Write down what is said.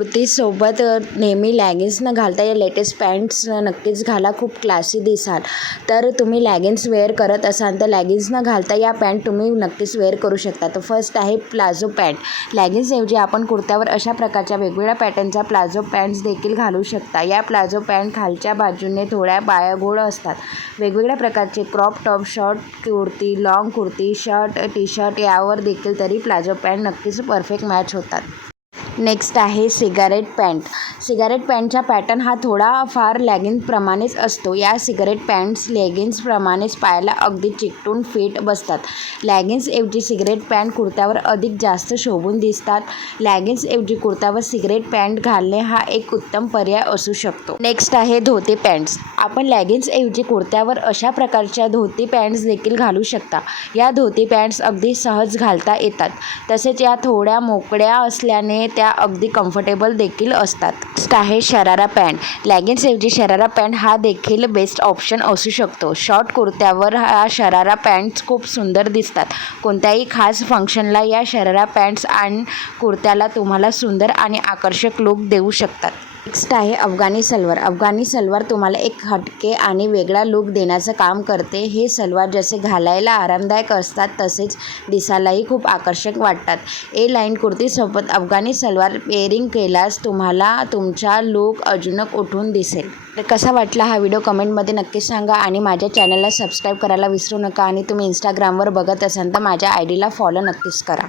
कुर्तीसोबत नेहमी लॅगिन्स न घालता या लेटेस्ट पॅन्ट्स नक्कीच घाला, खूप क्लासी दिसाल. तर तुम्ही लॅगिन्स वेअर करत असाल तर लॅगिन्स न घालता या पॅन्ट तुम्ही नक्कीच वेअर करू शकता. तर फर्स्ट आहे प्लाझो पॅन्ट. लॅगिन्सऐवजी आपण कुर्त्यावर अशा प्रकारच्या वेगवेगळ्या पॅटर्नच्या प्लाझो पॅन्ट्स देखील घालू शकता. या प्लाझो पॅन्ट खालच्या बाजूने थोड्या बाळगोळ असतात. वेगवेगळ्या प्रकारचे crop top, short kurti, long kurti, shirt, T shirt यावर देखील तरी प्लाझो पॅन्ट नक्कीच परफेक्ट मॅच होतात. नेक्स्ट आहे सिगारेट पॅन्ट. सिगारेट पॅन्टचा पॅटर्न हा थोडाफार लॅगिन्सप्रमाणेच असतो. या सिगारेट पॅन्ट्स लेगिन्सप्रमाणेच पायाला अगदी चिकटून फिट बसतात. लॅगिन्सऐवजी सिगारेट पॅन्ट कुर्त्यावर अधिक जास्त शोभून दिसतात. लॅगिन्सऐवजी कुर्त्यावर सिगारेट पॅन्ट घालणे हा एक उत्तम पर्याय असू शकतो. नेक्स्ट आहे धोती पॅन्ट्स. आपण लॅगिन्सऐवजी कुर्त्यावर अशा प्रकारच्या धोती पॅन्ट्स देखील घालू शकता. या धोती पॅन्ट्स अगदी सहज घालता येतात. तसेच या थोड्या मोकळ्या असल्याने त्या अगदी कम्फर्टेबल देखील असतात. नेक्स्ट आहे शरारा पॅन्ट. लॅगिन्सऐवजी शरारा पॅन्ट हा देखील बेस्ट ऑप्शन असू शकतो. शॉर्ट कुर्त्यावर हा शरारा पॅन्ट्स खूप सुंदर दिसतात. कोणत्याही खास फंक्शनला या शरारा पॅन्ट्स आणि कुर्त्याला तुम्हाला सुंदर आणि आकर्षक लुक देऊ शकतात. नेक्स्ट आहे अफगाणी सलवार. अफगाणी सलवार तुम्हाला एक हटके आणि वेगळा लुक देण्याचं काम करते. हे सलवार जसे घालायला आरामदायक असतात तसेच दिसायलाही खूप आकर्षक वाटतात. ए लाईन कुर्तीसोबत अफगाणी सलवार पेअरिंग केल्यास तुम्हाला तुमचा लुक अजूनच उठून दिसेल. तर कसा वाटला हा व्हिडिओ कमेंटमध्ये नक्की सांगा आणि माझ्या चॅनलला सबस्क्राईब करायला विसरू नका. आणि तुम्ही इंस्टाग्रामवर बघत असाल तर माझ्या ID ला फॉलो नक्कीच करा.